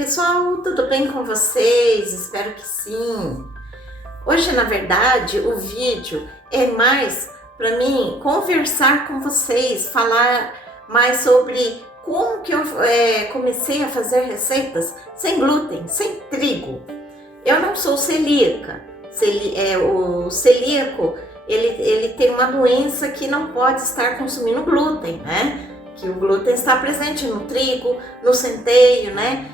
pessoal, tudo bem com vocês? Espero que sim. Hoje, na verdade, o vídeo é mais para mim conversar com vocês, falar mais sobre como que eu comecei a fazer receitas sem glúten, sem trigo. Eu não sou celíaca. O celíaco, ele tem uma doença que não pode estar consumindo glúten, né? Que o glúten está presente no trigo, no centeio, né?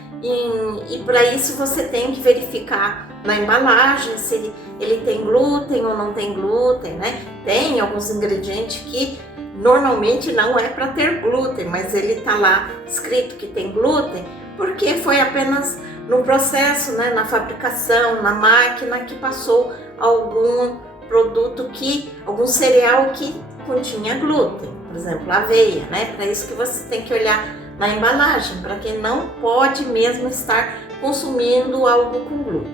E para isso você tem que verificar na embalagem se ele tem glúten ou não tem glúten, né? Tem alguns ingredientes que normalmente não é para ter glúten, mas ele tá lá escrito que tem glúten porque foi apenas no processo, né? Na fabricação, na máquina que passou algum produto algum cereal que continha glúten, por exemplo, aveia, né? Para isso que você tem que olhar na embalagem, para quem não pode mesmo estar consumindo algo com glúten.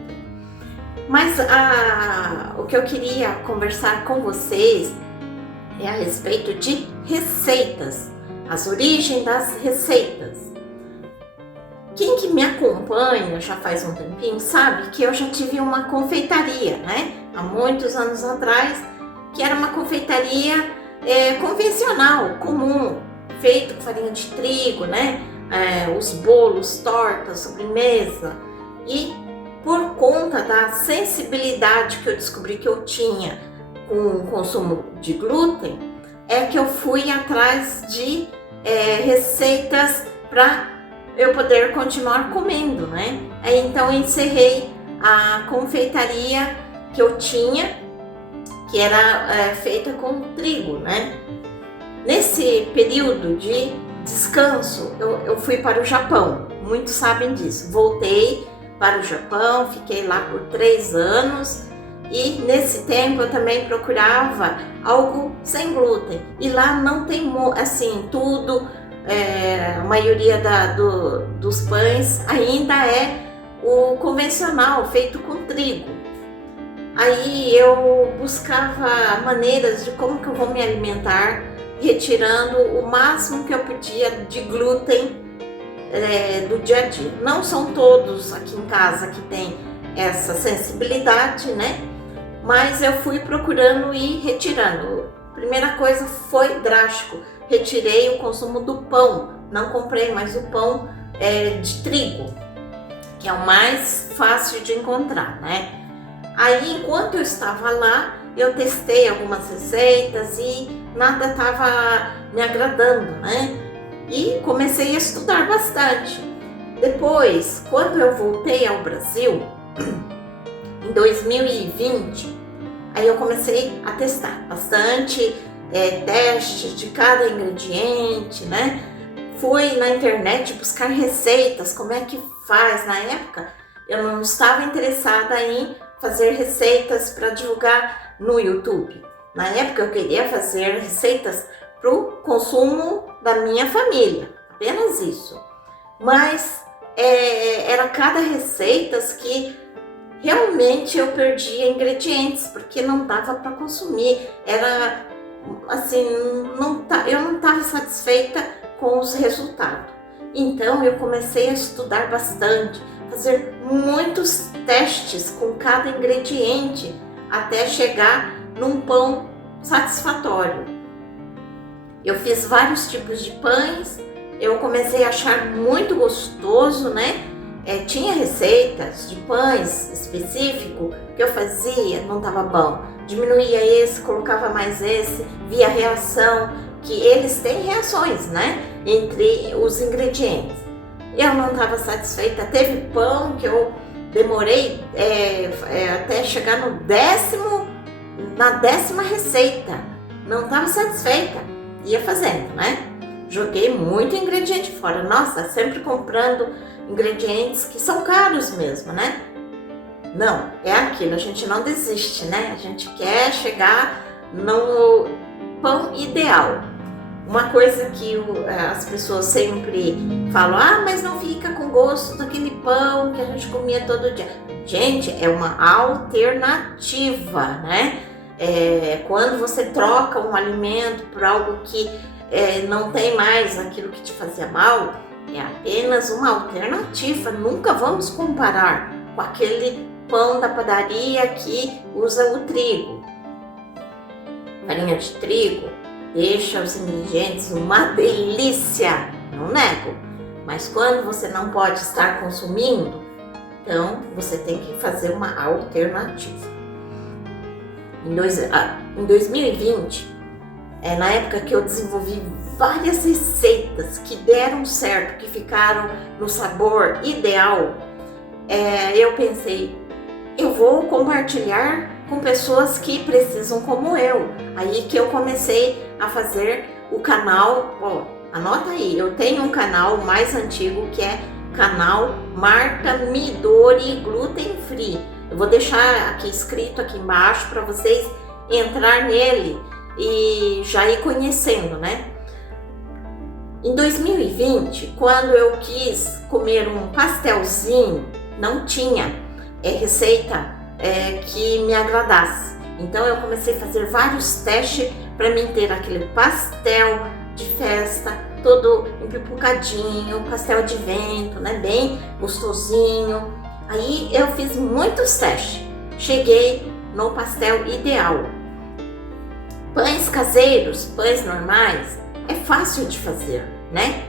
Mas o que eu queria conversar com vocês é a respeito de receitas, as origens das receitas. Quem que me acompanha já faz um tempinho sabe que eu já tive uma confeitaria, né? Há muitos anos atrás, que era uma confeitaria convencional, comum, feito com farinha de trigo, né? Os bolos, tortas, sobremesa. E por conta da sensibilidade que eu descobri que eu tinha com o consumo de glúten, é que eu fui atrás de receitas para eu poder continuar comendo, né? Então eu encerrei a confeitaria que eu tinha, que era feita com trigo, né? Nesse período de descanso, eu fui para o Japão, muitos sabem disso. Voltei para o Japão, fiquei lá por 3 anos e nesse tempo eu também procurava algo sem glúten. E lá não tem, assim, tudo, a maioria dos pães ainda é o convencional, feito com trigo. Aí eu buscava maneiras de como que eu vou me alimentar, retirando o máximo que eu podia de glúten do dia a dia. Não são todos aqui em casa que tem essa sensibilidade, né? Mas eu fui procurando e retirando. Primeira coisa foi drástico, retirei o consumo do pão, não comprei mais o pão de trigo, que é o mais fácil de encontrar, né? Aí, enquanto eu estava lá, eu testei algumas receitas e nada estava me agradando, né? E comecei a estudar bastante. Depois, quando eu voltei ao Brasil, em 2020, aí eu comecei a testar bastante testes de cada ingrediente, né? Fui na internet buscar receitas, como é que faz. Na época, eu não estava interessada em fazer receitas para divulgar no YouTube. Na época eu queria fazer receitas para o consumo da minha família, apenas isso. Mas era cada receita que realmente eu perdia ingredientes, porque não dava para consumir. Era assim, eu não estava satisfeita com os resultados. Então eu comecei a estudar bastante, fazer muitos testes com cada ingrediente até chegar num pão satisfatório. Eu fiz vários tipos de pães, eu comecei a achar muito gostoso, né? Tinha receitas de pães específico que eu fazia, não estava bom. Diminuía esse, colocava mais esse, via reação, que eles têm reações, né? Entre os ingredientes. Eu não estava satisfeita. Teve pão que eu demorei até chegar na 10ª receita. Não estava satisfeita. Ia fazendo, né? Joguei muito ingrediente fora. Nossa, sempre comprando ingredientes que são caros mesmo, né? Não, é aquilo, a gente não desiste, né? A gente quer chegar no pão ideal. Uma coisa que as pessoas sempre falam, mas não fica com gosto daquele pão que a gente comia todo dia. Gente, é uma alternativa, né? Quando você troca um alimento por algo que não tem mais aquilo que te fazia mal, é apenas uma alternativa. Nunca vamos comparar com aquele pão da padaria que usa o trigo. Farinha de trigo deixa os ingredientes uma delícia, não nego. Mas quando você não pode estar consumindo, então você tem que fazer uma alternativa. Em 2020, na época que eu desenvolvi várias receitas que deram certo, que ficaram no sabor ideal, eu pensei, eu vou compartilhar com pessoas que precisam como eu. Aí que eu comecei a fazer o canal, anota aí, eu tenho um canal mais antigo que é canal Marta Midori Gluten Free. Eu vou deixar aqui escrito aqui embaixo para vocês entrar nele e já ir conhecendo, né? Em 2020, quando eu quis comer um pastelzinho, não tinha receita que me agradasse. Então eu comecei a fazer vários testes para mim ter aquele pastel de festa, todo empipucadinho, pastel de vento, né? Bem gostosinho. Aí eu fiz muitos testes, cheguei no pastel ideal. Pães caseiros, pães normais, é fácil de fazer, né?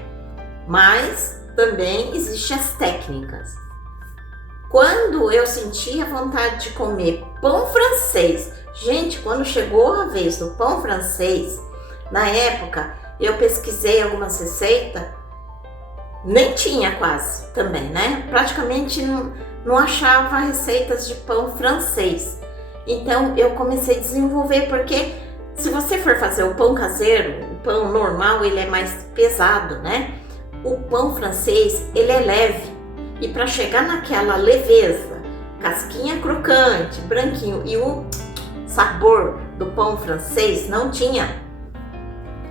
Mas também existem as técnicas. Quando eu senti a vontade de comer pão francês, gente, quando chegou a vez do pão francês, na época eu pesquisei algumas receitas, nem tinha quase também, né? Praticamente não achava receitas de pão francês. Então eu comecei a desenvolver, porque se você for fazer o pão caseiro, o pão normal, ele é mais pesado, né? O pão francês, ele é leve. E para chegar naquela leveza, casquinha crocante, branquinho e o sabor do pão francês não tinha.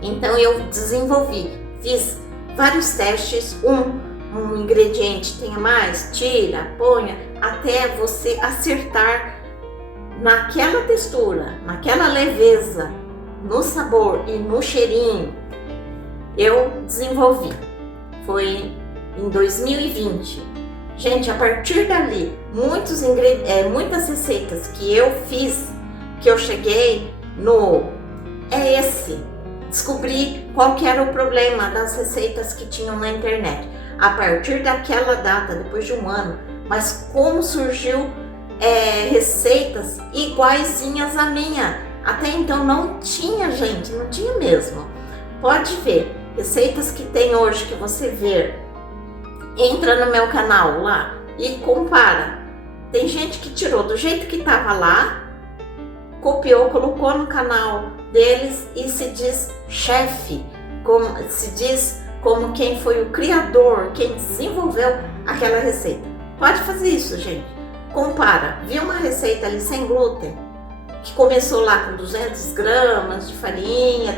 Então eu desenvolvi, fiz vários testes, um ingrediente tenha mais, tira, ponha, até você acertar naquela textura, naquela leveza, no sabor e no cheirinho. Eu desenvolvi, foi em 2020. Gente, a partir dali, muitas receitas que eu fiz, que eu cheguei no descobri qual que era o problema das receitas que tinham na internet. A partir daquela data, depois de um ano, mas como surgiu receitas iguaizinhas à minha. Até então não tinha, gente, não tinha mesmo. Pode ver, receitas que tem hoje que você vê, entra no meu canal lá e compara. Tem gente que tirou do jeito que estava lá, copiou, colocou no canal deles e se diz chefe, se diz como quem foi o criador, quem desenvolveu aquela receita. Pode fazer isso, gente. Compara. Viu uma receita ali sem glúten, que começou lá com 200 gramas de farinha,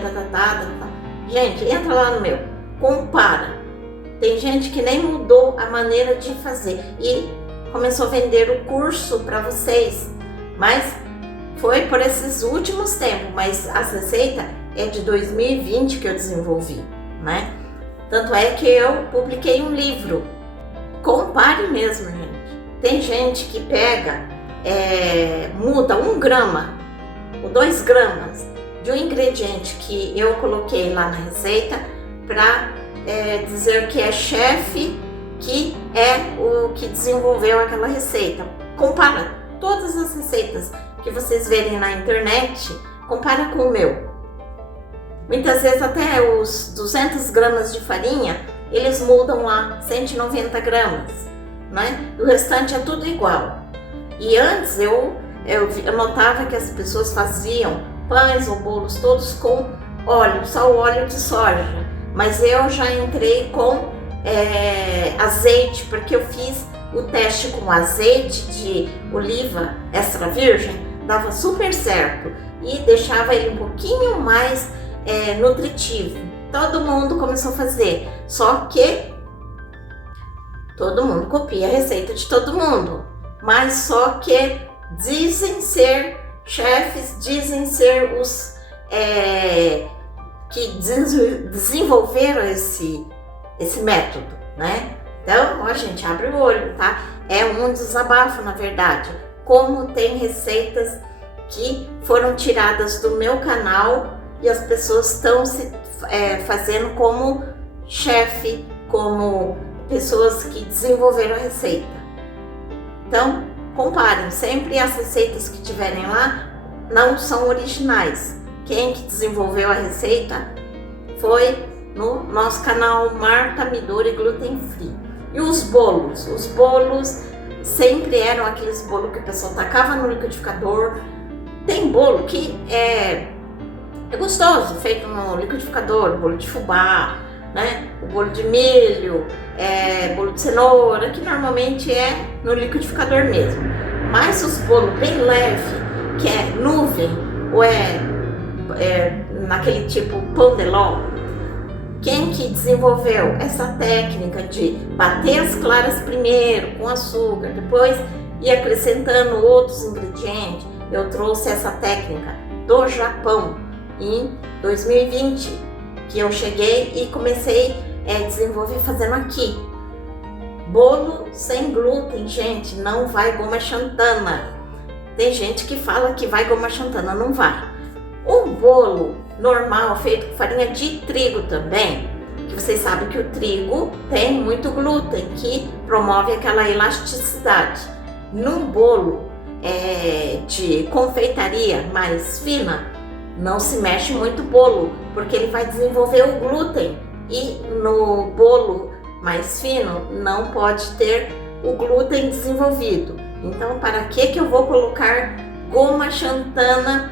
Gente, entra lá no meu. Compara. Tem gente que nem mudou a maneira de fazer e começou a vender o curso para vocês. Mas foi por esses últimos tempos, mas a receita é de 2020 que eu desenvolvi, né? Tanto é que eu publiquei um livro. Compare mesmo, gente. Tem gente que pega, muda 1 grama ou 2 gramas de um ingrediente que eu coloquei lá na receita para dizer que é chefe, que é o que desenvolveu aquela receita. Compara todas as receitas que vocês verem na internet, compara com o meu. Muitas vezes até os 200 gramas de farinha, eles mudam lá 190 gramas, né? O restante é tudo igual. E antes eu notava que as pessoas faziam pães ou bolos todos com óleo, só o óleo de soja. Mas eu já entrei com azeite, porque eu fiz o teste com azeite de oliva extra virgem, dava super certo e deixava ele um pouquinho mais nutritivo. Todo mundo começou a fazer, só que todo mundo copia a receita de todo mundo, mas só que dizem ser chefes, dizem ser os que desenvolveram esse método. né? Então, ó, gente, abre o olho, tá? É um desabafo, na verdade. Como tem receitas que foram tiradas do meu canal e as pessoas estão se fazendo como chefe, como pessoas que desenvolveram a receita. Então, comparem, sempre as receitas que tiverem lá não são originais. Quem que desenvolveu a receita foi no nosso canal Marta Midori Gluten Free. E os bolos sempre eram aqueles bolos que o pessoal tacava no liquidificador. Tem bolo que é gostoso, feito no liquidificador, bolo de fubá, né? O bolo de milho, bolo de cenoura, que normalmente é no liquidificador mesmo. Mas os bolos bem leve, que é nuvem, ou naquele tipo pão de ló, quem que desenvolveu essa técnica de bater as claras primeiro com açúcar, depois ir acrescentando outros ingredientes? Eu trouxe essa técnica do Japão em 2020, que eu cheguei e comecei a desenvolver fazendo aqui. Bolo sem glúten, gente, não vai goma xantana. Tem gente que fala que vai goma xantana, não vai. Um bolo normal, feito com farinha de trigo também, que vocês sabem que o trigo tem muito glúten, que promove aquela elasticidade. Num bolo de confeitaria mais fina, não se mexe muito o bolo, porque ele vai desenvolver o glúten. E no bolo mais fino não pode ter o glúten desenvolvido. Então, para que eu vou colocar goma xantana,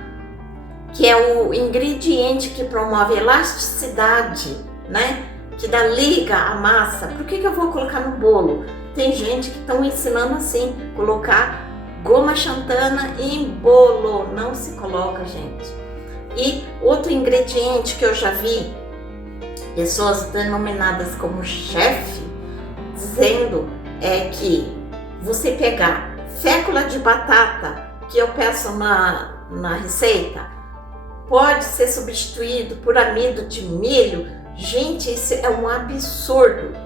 que é o ingrediente que promove elasticidade, né? Que dá liga à massa? Por que eu vou colocar no bolo? Tem gente que estão ensinando assim, colocar goma xantana em bolo. Não se coloca, gente. E outro ingrediente que eu já vi pessoas denominadas como chefe dizendo que você pegar fécula de batata, que eu peço na receita, pode ser substituído por amido de milho. Gente, isso é um absurdo.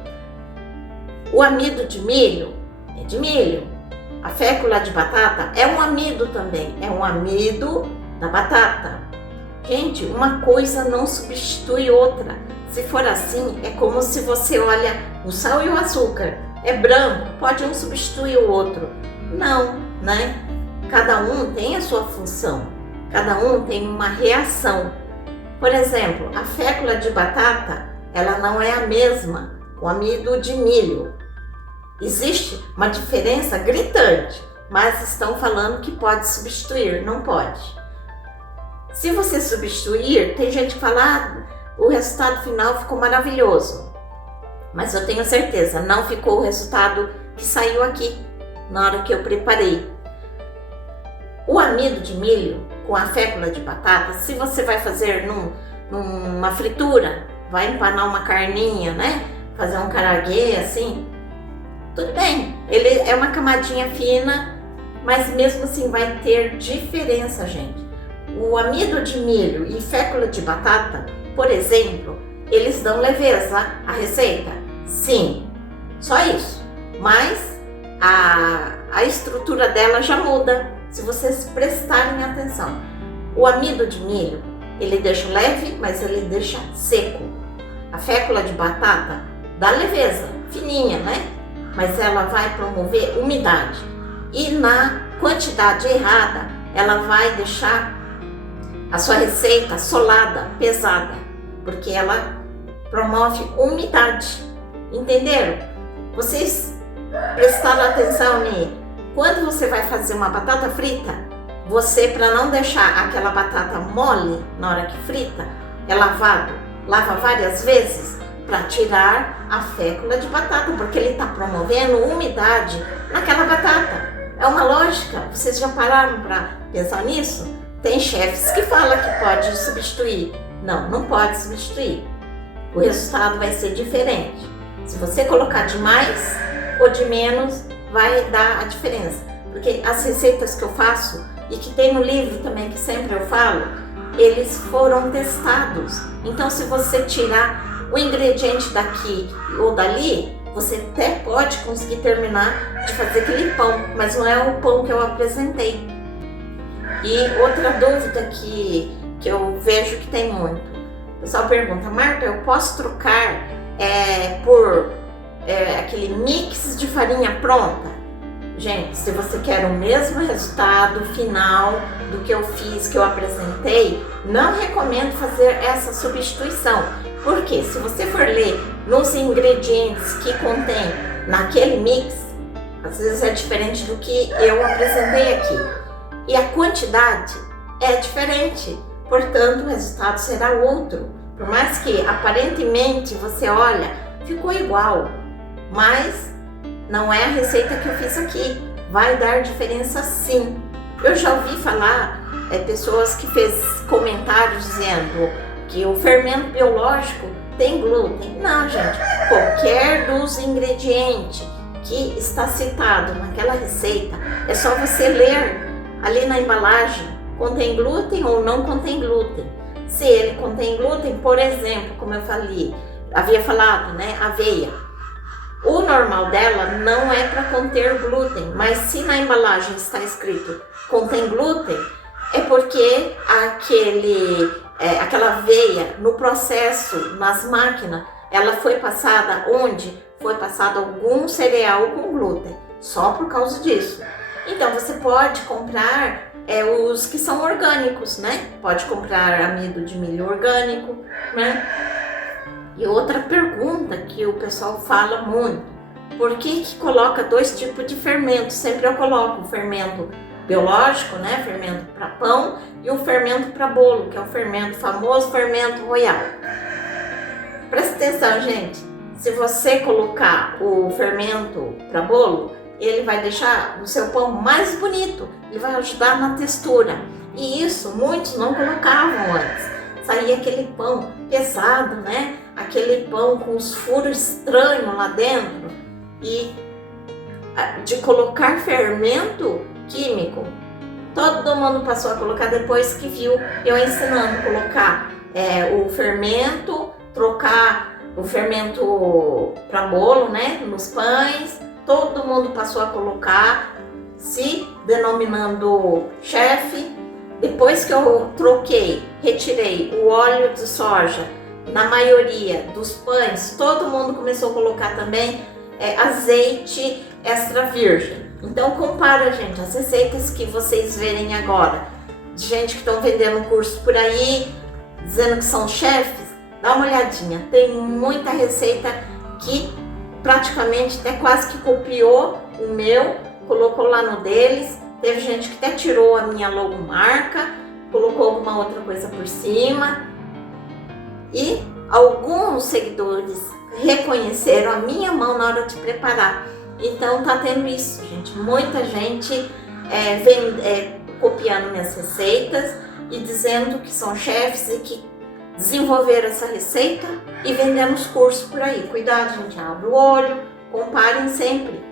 O amido de milho é de milho. A fécula de batata é um amido também, é um amido da batata. Gente, uma coisa não substitui outra. Se for assim, é como se você olha o sal e o açúcar. É branco, pode um substituir o outro. Não, né? Cada um tem a sua função. Cada um tem uma reação. Por exemplo, a fécula de batata, ela não é a mesma com o amido de milho. Existe uma diferença gritante, mas estão falando que pode substituir, não pode. Se você substituir, tem gente que fala, o resultado final ficou maravilhoso. Mas eu tenho certeza, não ficou o resultado que saiu aqui, na hora que eu preparei. O amido de milho com a fécula de batata, se você vai fazer numa fritura, vai empanar uma carninha, né? Fazer um caraguê assim, tudo bem. Ele é uma camadinha fina, mas mesmo assim vai ter diferença, gente. O amido de milho e fécula de batata, por exemplo, eles dão leveza à receita? Sim, só isso. Mas a estrutura dela já muda, se vocês prestarem atenção. O amido de milho, ele deixa leve, mas ele deixa seco. A fécula de batata dá leveza, fininha, né? Mas ela vai promover umidade. E na quantidade errada, ela vai deixar a sua receita solada, pesada, porque ela promove umidade. Entenderam? Vocês prestaram atenção nisso? Quando você vai fazer uma batata frita, você, para não deixar aquela batata mole na hora que frita, é lavado, lava várias vezes para tirar a fécula de batata, porque ele está promovendo umidade naquela batata. É uma lógica. Vocês já pararam para pensar nisso? Tem chefes que falam que pode substituir. Não, não pode substituir. O resultado vai ser diferente. Se você colocar de mais ou de menos, vai dar a diferença. Porque as receitas que eu faço e que tem no livro também, que sempre eu falo, eles foram testados. Então, se você tirar o ingrediente daqui ou dali, você até pode conseguir terminar de fazer aquele pão, mas não é o pão que eu apresentei. E outra dúvida que eu vejo que tem muito, o pessoal pergunta: Marta, eu posso trocar por aquele mix de farinha pronta? Gente, se você quer o mesmo resultado final do que eu fiz, que eu apresentei, não recomendo fazer essa substituição. Porque se você for ler nos ingredientes que contém naquele mix, às vezes é diferente do que eu apresentei aqui. E a quantidade é diferente, portanto o resultado será outro. Por mais que aparentemente você olha, ficou igual, mas não é a receita que eu fiz aqui. Vai dar diferença sim. Eu já ouvi falar pessoas que fez comentários dizendo que o fermento biológico tem glúten. Não, gente. Qualquer dos ingredientes que está citado naquela receita, é só você ler ali na embalagem, contém glúten ou não contém glúten. Se ele contém glúten, por exemplo, como eu havia falado, né, aveia. O normal dela não é para conter glúten, mas se na embalagem está escrito contém glúten, é porque aquela aveia no processo, nas máquinas, ela foi passada onde foi passado algum cereal com glúten, só por causa disso. Então você pode comprar os que são orgânicos, né? Pode comprar amido de milho orgânico, né? E outra pergunta que o pessoal fala muito: por que coloca 2 tipos de fermento? Sempre eu coloco o fermento biológico, né? Fermento para pão, e o fermento para bolo, que é o famoso fermento royal. Presta atenção, gente. Se você colocar o fermento para bolo, ele vai deixar o seu pão mais bonito, ele vai ajudar na textura. E isso muitos não colocavam antes. Saía aquele pão pesado, né? Aquele pão com os furos estranhos lá dentro. E de colocar fermento químico, todo mundo passou a colocar depois que viu eu ensinando a colocar o fermento, trocar o fermento para bolo, né? Nos pães. Todo mundo passou a colocar, se denominando chefe. Depois que eu retirei o óleo de soja na maioria dos pães, todo mundo começou a colocar também azeite extra virgem. Então compara, gente, as receitas que vocês verem agora, de gente que estão vendendo curso por aí, dizendo que são chefes, dá uma olhadinha. Tem muita receita que praticamente até quase que copiou o meu, colocou lá no deles. Teve gente que até tirou a minha logomarca, colocou alguma outra coisa por cima. E alguns seguidores reconheceram a minha mão na hora de preparar. Então tá tendo isso, gente. Muita gente copiando minhas receitas e dizendo que são chefes e que desenvolveram essa receita e vendendo os cursos por aí. Cuidado, gente. Abre o olho, comparem sempre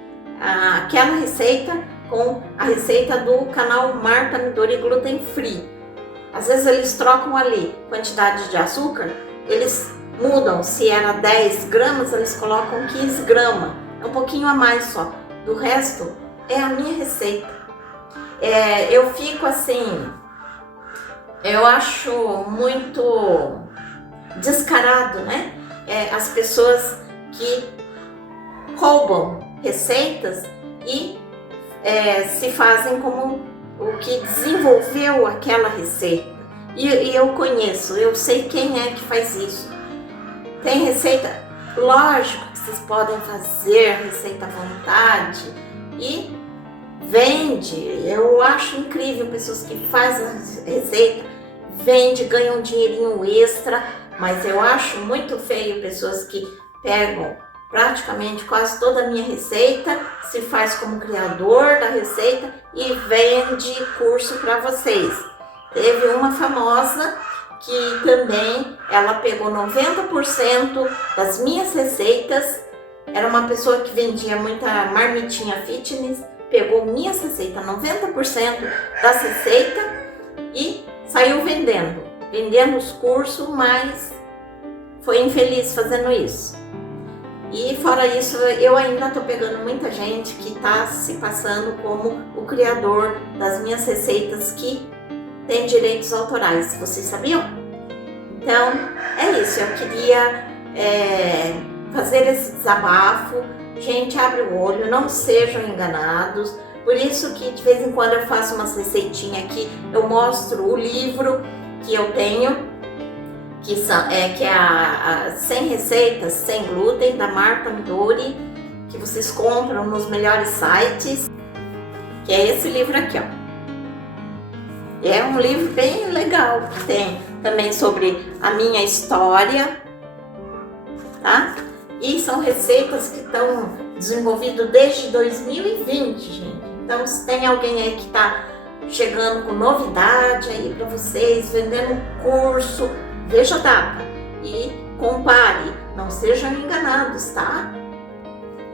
aquela receita com a receita do canal Marta Midori Gluten Free. Às vezes eles trocam ali quantidade de açúcar, eles mudam. Se era 10 gramas, eles colocam 15 gramas. É um pouquinho a mais só. Do resto, é a minha receita. Eu fico assim, eu acho muito descarado, né? As pessoas que roubam receitas e se fazem como o que desenvolveu aquela receita. E eu conheço, eu sei quem é que faz isso. Tem receita, lógico que vocês podem fazer receita à vontade e vende. Eu acho incrível pessoas que fazem receita, vende, ganham um dinheirinho extra, mas eu acho muito feio pessoas que pegam praticamente quase toda a minha receita, se faz como criador da receita e vende curso para vocês. Teve uma famosa que também ela pegou 90% das minhas receitas. Era uma pessoa que vendia muita marmitinha fitness, pegou minhas receitas, 90% das receitas e saiu vendendo os cursos, mas foi infeliz fazendo isso. E fora isso, eu ainda tô pegando muita gente que tá se passando como o criador das minhas receitas que tem direitos autorais. Vocês sabiam? Então, é isso. Eu queria fazer esse desabafo. Gente, abre o olho, não sejam enganados. Por isso que de vez em quando eu faço umas receitinhas aqui, eu mostro o livro que eu tenho, que é a 100 receitas sem glúten, da Marta Midori, que vocês compram nos melhores sites, que é esse livro aqui, ó. É um livro bem legal, que tem também sobre a minha história, tá? E são receitas que estão desenvolvidas desde 2020, gente. Então, se tem alguém aí que está chegando com novidade aí para vocês, vendendo curso, veja a data e compare, não sejam enganados, tá?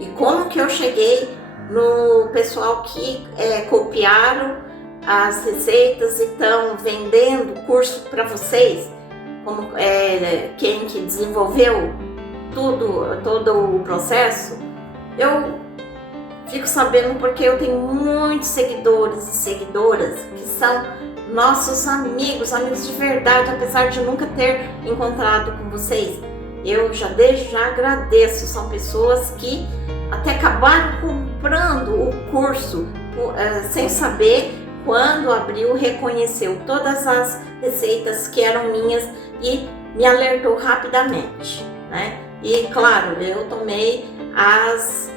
E como que eu cheguei no pessoal que copiaram as receitas e estão vendendo curso para vocês, como quem que desenvolveu todo o processo, eu fico sabendo porque eu tenho muitos seguidores e seguidoras que são nossos amigos de verdade, apesar de nunca ter encontrado com vocês. Eu desde já agradeço, são pessoas que até acabaram comprando o curso sem saber, quando abriu, reconheceu todas as receitas que eram minhas e me alertou rapidamente, né? E claro, eu tomei as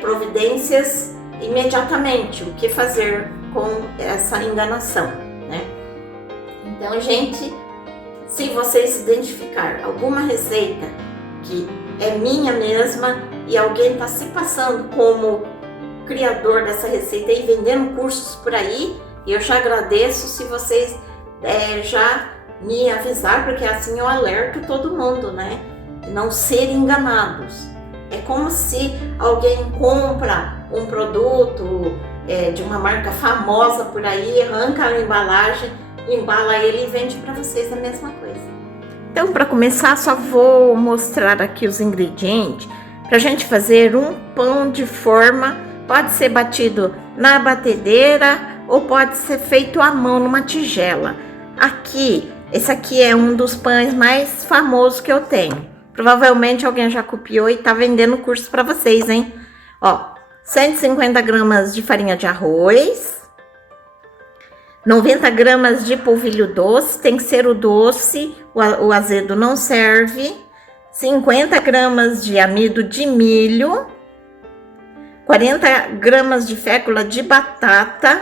providências imediatamente, o que fazer com essa enganação, né? Então, gente, se vocês identificar alguma receita que é minha mesma e alguém está se passando como criador dessa receita e vendendo cursos por aí, eu já agradeço se vocês já me avisar, porque assim eu alerto todo mundo, né? Não ser enganados. É como se alguém compra um produto de uma marca famosa por aí, arranca a embalagem, embala ele e vende para vocês a mesma coisa. Então, para começar, só vou mostrar aqui os ingredientes para a gente fazer um pão de forma. Pode ser batido na batedeira ou pode ser feito à mão numa tigela. Esse aqui é um dos pães mais famosos que eu tenho. Provavelmente alguém já copiou e tá vendendo curso para vocês, hein? Ó, 150 gramas de farinha de arroz, 90 gramas de polvilho doce, tem que ser o doce, o azedo não serve, 50 gramas de amido de milho, 40 gramas de fécula de batata,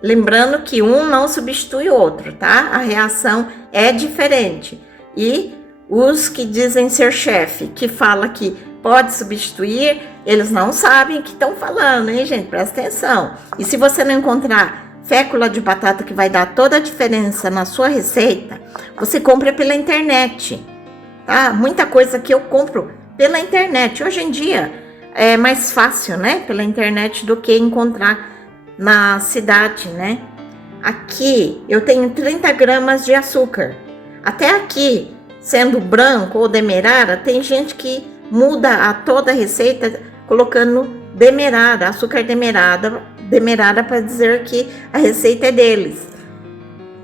lembrando que um não substitui o outro, tá? A reação é diferente. E os que dizem ser chefe, que fala que pode substituir, eles não sabem o que estão falando, hein, gente? Presta atenção. E se você não encontrar fécula de batata que vai dar toda a diferença na sua receita, você compra pela internet, tá? Muita coisa que eu compro pela internet. Hoje em dia é mais fácil, né? Pela internet do que encontrar na cidade, né? Aqui eu tenho 30 gramas de açúcar. Até aqui, sendo branco ou demerara, tem gente que muda toda a receita colocando demerara, açúcar demerara para dizer que a receita é deles.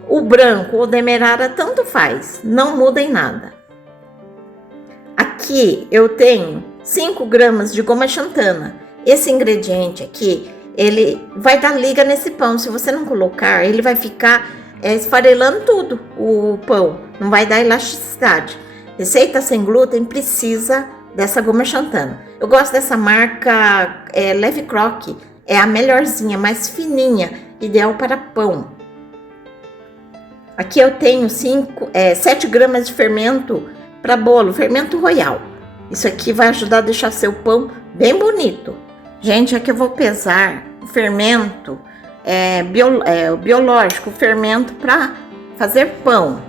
O branco ou demerara tanto faz, não muda em nada. Aqui eu tenho 5 gramas de goma xantana. Esse ingrediente aqui, ele vai dar liga nesse pão. Se você não colocar, ele vai ficar esfarelando tudo o pão, não vai dar elasticidade. Receita sem glúten precisa dessa goma xantana. Eu gosto dessa marca Leve Croque, é a melhorzinha, mais fininha, ideal para pão. Aqui eu tenho 7 gramas de fermento para bolo, fermento royal. Isso aqui vai ajudar a deixar seu pão bem bonito. Gente, aqui eu vou pesar o fermento biológico, o fermento para fazer pão.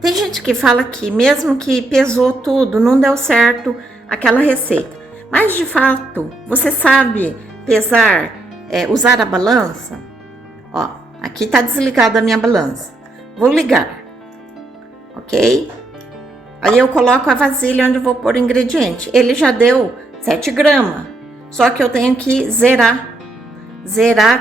Tem gente que fala que mesmo que pesou tudo, não deu certo aquela receita. Mas de fato, você sabe pesar, usar a balança? Ó, aqui tá desligada a minha balança. Vou ligar, ok? Aí eu coloco a vasilha onde eu vou pôr o ingrediente. Ele já deu 7 gramas. Só que eu tenho que zerar,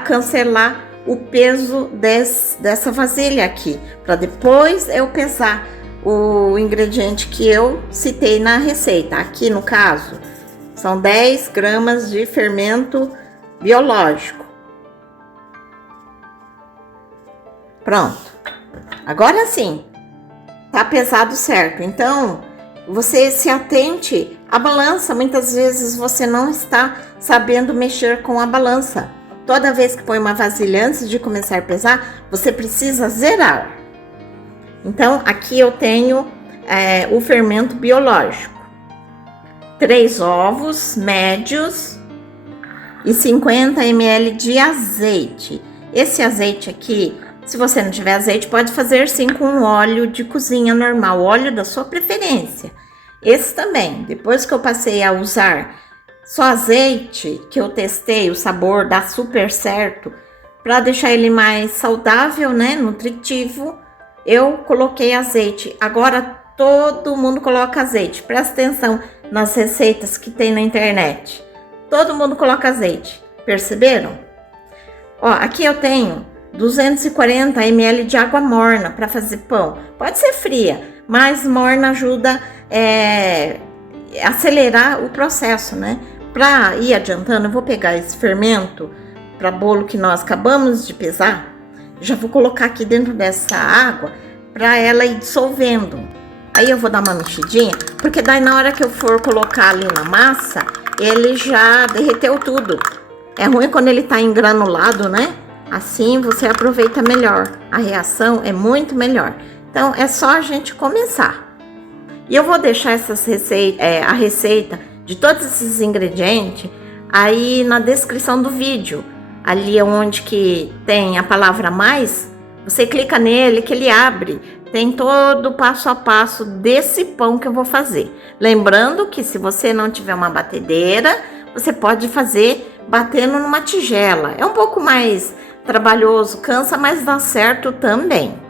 cancelar o peso dessa vasilha aqui, para depois eu pesar o ingrediente que eu citei na receita. Aqui no caso, são 10 gramas de fermento biológico. Pronto. Agora sim, tá pesado certo. Então, você se atente à balança. Muitas vezes você não está sabendo mexer com a balança. Toda vez que põe uma vasilha antes de começar a pesar, você precisa zerar. Então, aqui eu tenho o fermento biológico. 3 ovos médios e 50 ml de azeite. Esse azeite aqui, se você não tiver azeite, pode fazer sim com óleo de cozinha normal, óleo da sua preferência. Esse também, depois que eu passei a usar só azeite, que eu testei, o sabor dá super certo, para deixar ele mais saudável, né, nutritivo, eu coloquei azeite. Agora todo mundo coloca azeite, presta atenção nas receitas que tem na internet. Todo mundo coloca azeite, perceberam? Ó, aqui eu tenho 240 ml de água morna para fazer pão. Pode ser fria, mas morna ajuda a acelerar o processo, né? Para ir adiantando, eu vou pegar esse fermento para bolo que nós acabamos de pesar. Já vou colocar aqui dentro dessa água para ela ir dissolvendo. Aí eu vou dar uma mexidinha, porque daí na hora que eu for colocar ali na massa, ele já derreteu tudo. É ruim quando ele tá engranulado, né? Assim você aproveita melhor. A reação é muito melhor. Então é só a gente começar. E eu vou deixar a receita de todos esses ingredientes aí na descrição do vídeo. Ali onde que tem a palavra mais, você clica nele que ele abre. Tem todo o passo a passo desse pão que eu vou fazer. Lembrando que se você não tiver uma batedeira, você pode fazer batendo numa tigela. É um pouco mais trabalhoso, cansa, mas dá certo também.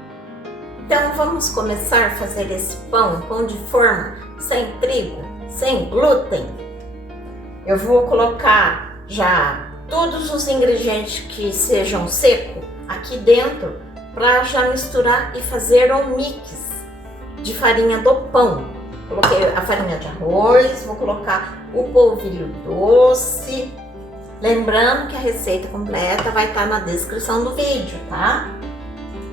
Então vamos começar a fazer esse pão de forma, sem trigo, sem glúten. Eu vou colocar já todos os ingredientes que sejam secos aqui dentro, para já misturar e fazer um mix de farinha do pão. Coloquei a farinha de arroz, vou colocar o polvilho doce. Lembrando que a receita completa vai estar na descrição do vídeo, tá?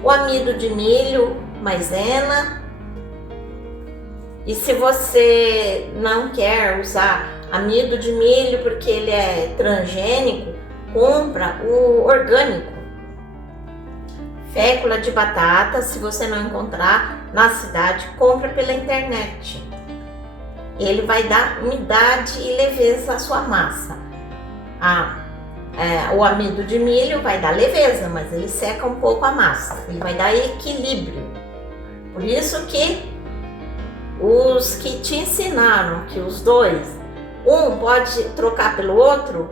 O amido de milho, maisena. E se você não quer usar amido de milho porque ele é transgênico, compra o orgânico. Fécula de batata, se você não encontrar na cidade, compra pela internet. Ele vai dar umidade e leveza à sua massa. O amido de milho vai dar leveza, mas ele seca um pouco a massa. Ele vai dar equilíbrio. Por isso que os que te ensinaram que os dois, um pode trocar pelo outro,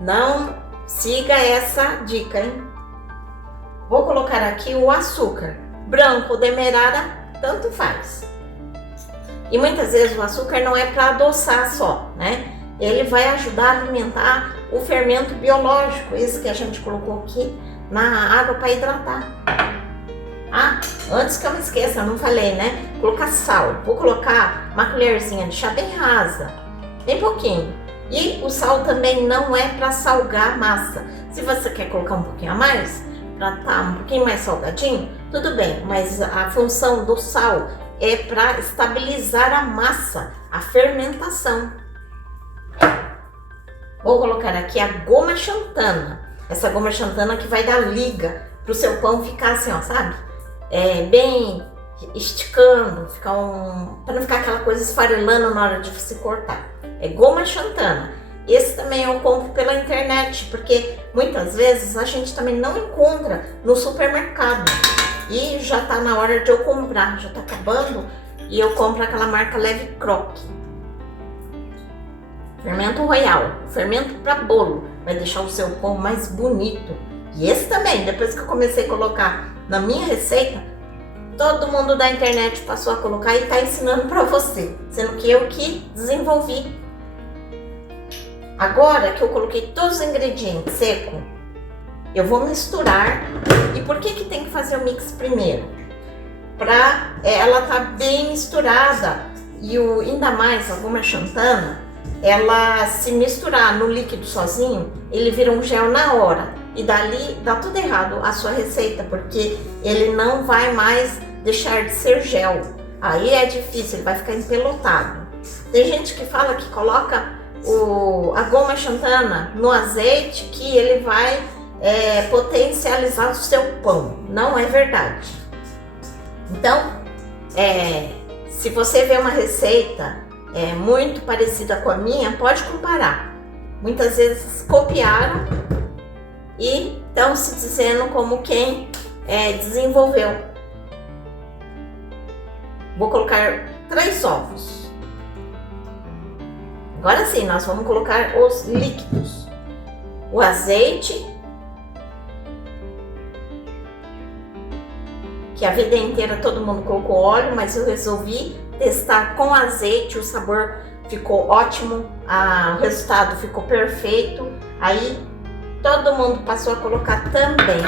não siga essa dica, hein? Vou colocar aqui o açúcar, branco ou demerara, tanto faz. E muitas vezes o açúcar não é para adoçar só, né? Ele vai ajudar a alimentar o fermento biológico, esse que a gente colocou aqui na água para hidratar. Antes que eu me esqueça, eu não falei, né? Colocar sal. Vou colocar uma colherzinha de chá bem rasa, bem pouquinho. E o sal também não é para salgar a massa. Se você quer colocar um pouquinho a mais, para estar um pouquinho mais salgadinho, tudo bem, mas a função do sal é para estabilizar a massa, a fermentação. Vou colocar aqui a goma xantana, essa goma xantana que vai dar liga para o seu pão ficar assim, ó, sabe? Bem esticando, para não ficar aquela coisa esfarelando na hora de você cortar. É goma xantana. Esse também eu compro pela internet, porque muitas vezes a gente também não encontra no supermercado. E já tá na hora de eu comprar, já tá acabando, e eu compro aquela marca Leve Croque. Fermento Royal, fermento para bolo, vai deixar o seu pão mais bonito. E esse também, depois que eu comecei a colocar na minha receita, todo mundo da internet passou a colocar e está ensinando para você, sendo que eu que desenvolvi. Agora que eu coloquei todos os ingredientes secos, eu vou misturar. E por que tem que fazer o mix primeiro? Para ela tá bem misturada e ainda mais a goma xantana, ela se misturar no líquido sozinho, ele vira um gel na hora e dali dá tudo errado a sua receita, porque ele não vai mais deixar de ser gel. Aí é difícil, ele vai ficar empelotado. Tem gente que fala que coloca a goma xantana no azeite que ele vai potencializar o seu pão. Não é verdade. Então, se você vê uma receita muito parecida com a minha, pode comparar. Muitas vezes copiaram e estão se dizendo como quem desenvolveu. Vou colocar 3 ovos. Agora sim, nós vamos colocar os líquidos. O azeite, que a vida inteira todo mundo colocou óleo, mas eu resolvi testar com azeite, o sabor ficou ótimo, o resultado ficou perfeito, aí todo mundo passou a colocar também.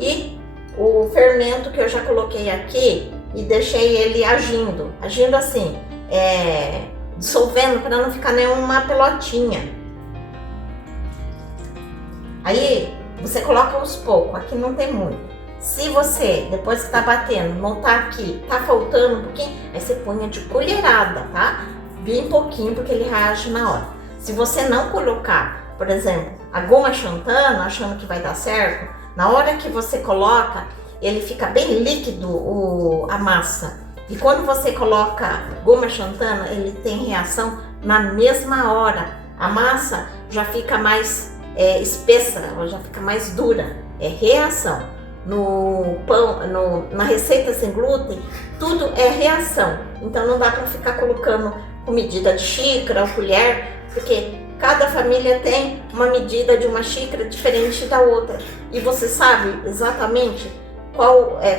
E o fermento que eu já coloquei aqui e deixei ele agindo assim, dissolvendo para não ficar nenhuma pelotinha. Aí você coloca aos poucos, aqui não tem muito. Se você, depois que tá batendo, notar que tá faltando um pouquinho, aí você põe de colherada, tá? Bem pouquinho, porque ele reage na hora. Se você não colocar, por exemplo, a goma xantana, achando que vai dar certo, na hora que você coloca, ele fica bem líquido, a massa. E quando você coloca goma xantana, ele tem reação na mesma hora. A massa já fica mais espessa, ela já fica mais dura. É reação. No pão, na receita sem glúten, tudo é reação. Então não dá para ficar colocando com medida de xícara ou colher, porque cada família tem uma medida de uma xícara diferente da outra. E você sabe exatamente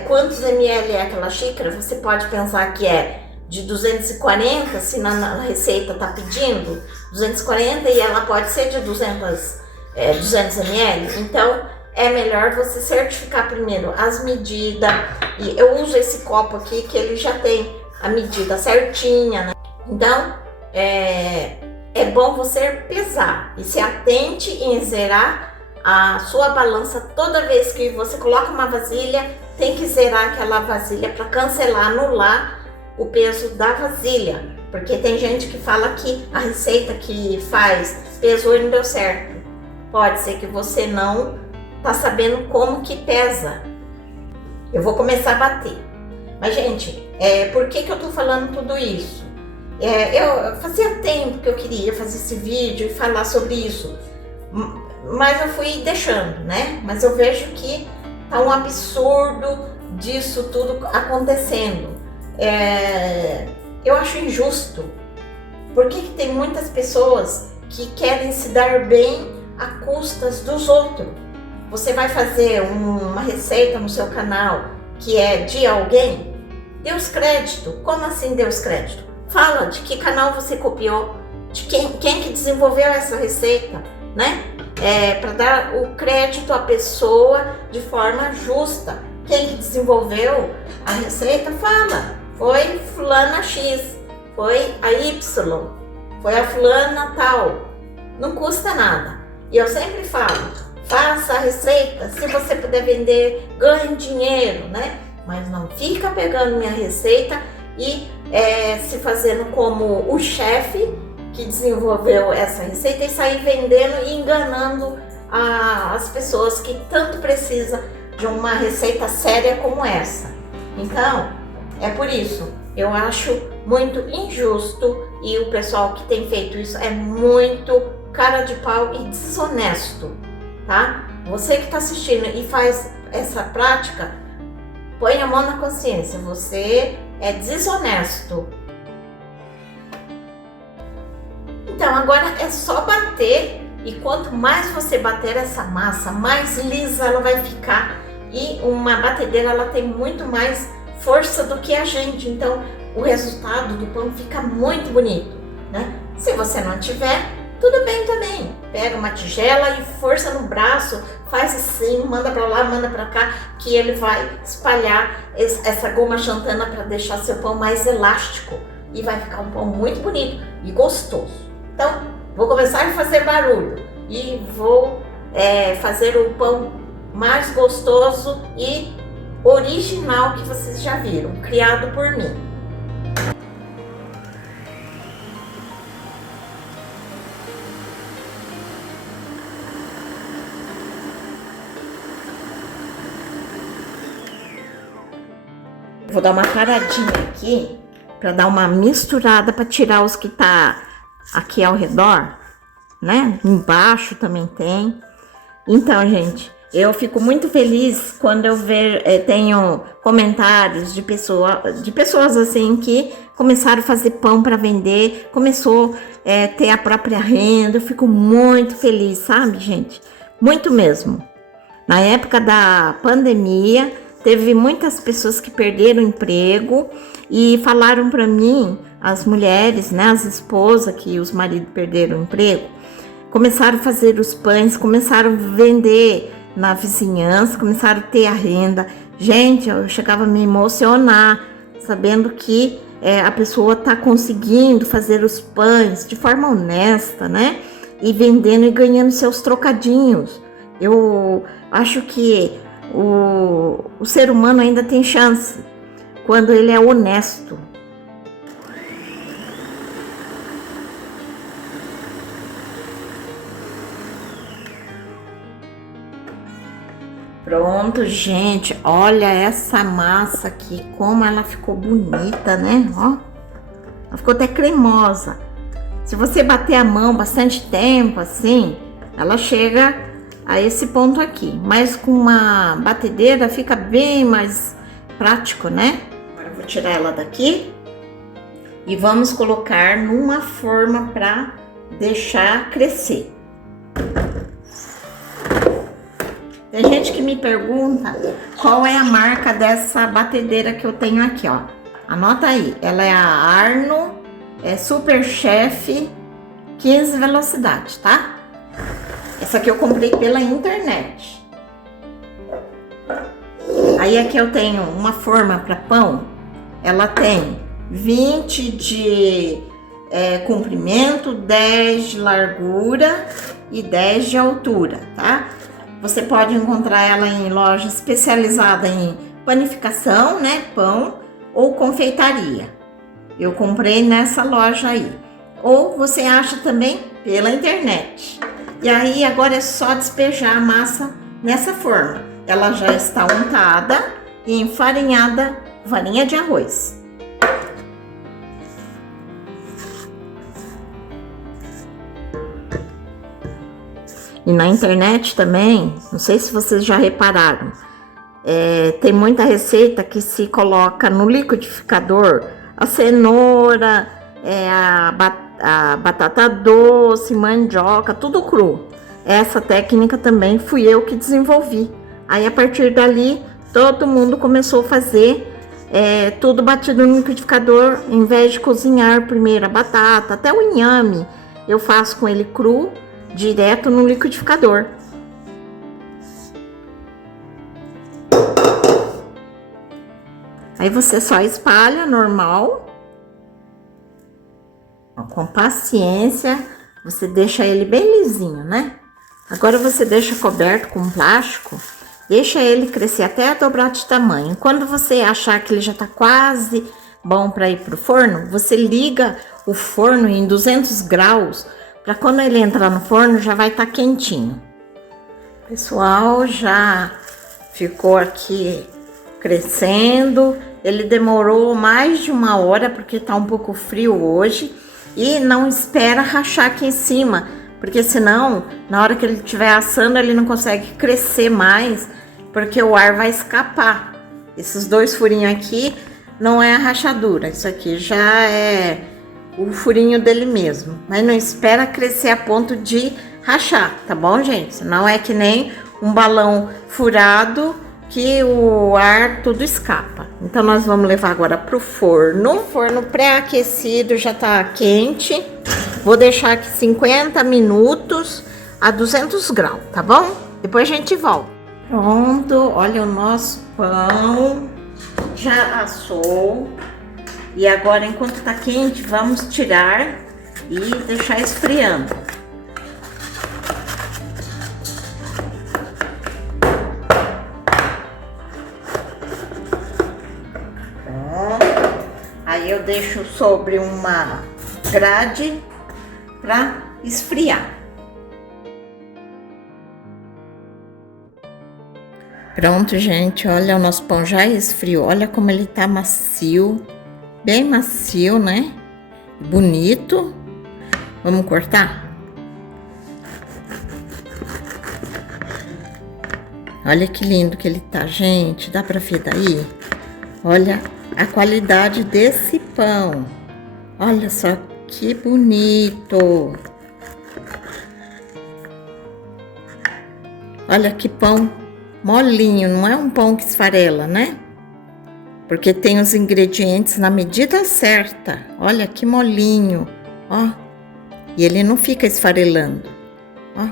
quantos ml é aquela xícara. Você pode pensar que é de 240, se na receita está pedindo 240, e ela pode ser de 200 ml. Então é melhor você certificar primeiro as medidas. E eu uso esse copo aqui que ele já tem a medida certinha, né? Então é bom você pesar e se atente em zerar a sua balança. Toda vez que você coloca uma vasilha, tem que zerar aquela vasilha para cancelar, anular o peso da vasilha, porque tem gente que fala que a receita que faz pesou e não deu certo. Pode ser que você não tá sabendo como que pesa. Eu vou começar a bater. Mas, gente, por que eu tô falando tudo isso? Eu fazia tempo que eu queria fazer esse vídeo e falar sobre isso, mas eu fui deixando, né? Mas eu vejo que tá um absurdo disso tudo acontecendo. Eu acho injusto, porque tem muitas pessoas que querem se dar bem a custas dos outros. Você vai fazer uma receita no seu canal que é de alguém, dê os créditos. Como assim dê os créditos? Fala de que canal você copiou, de quem que desenvolveu essa receita, né? Para dar o crédito à pessoa de forma justa. Quem que desenvolveu a receita, fala. Foi fulana X, foi a Y, foi a fulana tal. Não custa nada. E eu sempre falo, faça a receita, se você puder vender, ganhe dinheiro, né? Mas não fica pegando minha receita e se fazendo como o chefe que desenvolveu essa receita e sair vendendo e enganando as pessoas que tanto precisam de uma receita séria como essa. Então, é por isso, eu acho muito injusto, e o pessoal que tem feito isso é muito cara de pau e desonesto, tá? Você que está assistindo e faz essa prática, põe a mão na consciência, você é desonesto. Então agora é só bater, e quanto mais você bater essa massa, mais lisa ela vai ficar e uma batedeira ela tem muito mais força do que a gente, então o resultado do pão fica muito bonito, né? Se você não tiver, tudo bem também. Pega uma tigela e força no braço, faz assim, manda para lá, manda para cá, que ele vai espalhar essa goma xantana para deixar seu pão mais elástico e vai ficar um pão muito bonito e gostoso. Então, vou começar a fazer barulho e vou fazer o pão mais gostoso e original que vocês já viram, criado por mim. Vou dar uma paradinha aqui para dar uma misturada para tirar os que tá aqui ao redor, né? Embaixo também tem. Então, gente, eu fico muito feliz quando eu tenho comentários de pessoas assim que começaram a fazer pão para vender, começou a ter a própria renda. Eu fico muito feliz, sabe, gente? Muito mesmo. Na época da pandemia, teve muitas pessoas que perderam o emprego e falaram para mim, as mulheres, né, as esposas que os maridos perderam o emprego, começaram a fazer os pães, começaram a vender na vizinhança, começaram a ter a renda. Gente, eu chegava a me emocionar, sabendo que a pessoa está conseguindo fazer os pães de forma honesta, né? E vendendo e ganhando seus trocadinhos. Eu acho que o ser humano ainda tem chance quando ele é honesto. Pronto, gente, olha essa massa aqui, como ela ficou bonita, né? Ó, ela ficou até cremosa. Se você bater a mão bastante tempo, assim, ela chega a esse ponto aqui, mas com uma batedeira fica bem mais prático, né? Agora eu vou tirar ela daqui e vamos colocar numa forma para deixar crescer. Tem gente que me pergunta qual é a marca dessa batedeira que eu tenho aqui, ó. Anota aí, ela é a Arno Super Chef 15 velocidade, tá? Essa aqui eu comprei pela internet. Aí aqui eu tenho uma forma para pão. Ela tem 20 de comprimento, 10 de largura e 10 de altura, tá? Você pode encontrar ela em loja especializada em panificação, né, pão ou confeitaria. Eu comprei nessa loja aí. Ou você acha também pela internet. E aí agora é só despejar a massa nessa forma. Ela já está untada e enfarinhada, farinha de arroz. E na internet também, não sei se vocês já repararam, tem muita receita que se coloca no liquidificador a cenoura, a batata doce, mandioca, tudo cru. Essa técnica também fui eu que desenvolvi. Aí a partir dali, todo mundo começou a fazer tudo batido no liquidificador, em vez de cozinhar primeiro a batata, até o inhame eu faço com ele cru, direto no liquidificador. Aí você só espalha normal, com paciência, você deixa ele bem lisinho, né? Agora você deixa coberto com plástico, deixa ele crescer até dobrar de tamanho. Quando você achar que ele já tá quase bom para ir pro forno, você liga o forno em 200 graus, para quando ele entrar no forno já vai estar quentinho. Pessoal, já ficou aqui crescendo. Ele demorou mais de 1 hora porque tá um pouco frio hoje. E não espera rachar aqui em cima, porque senão, na hora que ele estiver assando, ele não consegue crescer mais, porque o ar vai escapar. Esses 2 furinhos aqui não é a rachadura, isso aqui já é o furinho dele mesmo. Mas não espera crescer a ponto de rachar, tá bom, gente? Não é que nem um balão furado que o ar tudo escapa. Então nós vamos levar agora pro forno. O forno pré-aquecido já tá quente. Vou deixar aqui 50 minutos a 200 graus, tá bom? Depois a gente volta. Pronto, olha o nosso pão. Já assou. E agora, enquanto tá quente, vamos tirar e deixar esfriando. Aí eu deixo sobre uma grade para esfriar. Pronto, gente, olha, o nosso pão já esfriou. Olha como ele tá macio, bem macio, né? Bonito. Vamos cortar? Olha que lindo que ele tá, gente. Dá pra ver daí? Olha a qualidade desse pão. Olha só que bonito. Olha que pão molinho, não é um pão que esfarela, né? Porque tem os ingredientes na medida certa. Olha que molinho, ó. E ele não fica esfarelando, ó.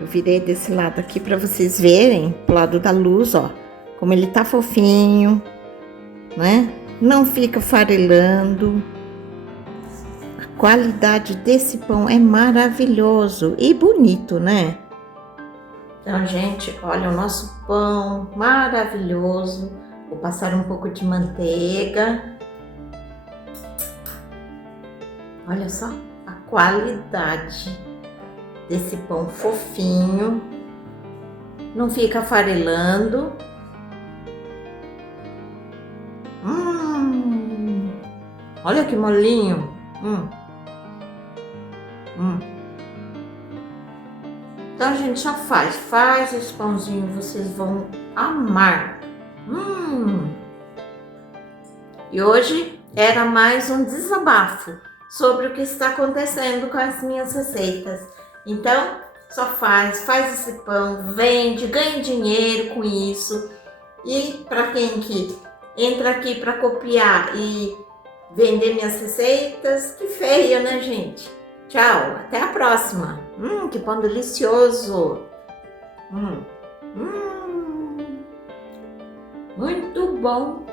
Eu virei desse lado aqui para vocês verem, pro lado da luz, ó. Como ele tá fofinho, né? Não fica farelando. A qualidade desse pão é maravilhoso e bonito, né? Então, gente, olha o nosso pão maravilhoso. Vou passar um pouco de manteiga. Olha só a qualidade desse pão fofinho. Não fica farelando. Olha que molinho. Então, gente, só faz esse pãozinho, vocês vão amar. E hoje era mais um desabafo sobre o que está acontecendo com as minhas receitas. Então, só faz esse pão, vende, ganha dinheiro com isso. E para quem que entra aqui para copiar e vender minhas receitas, que feia, né, gente? Tchau, até a próxima. Que pão delicioso. Muito bom.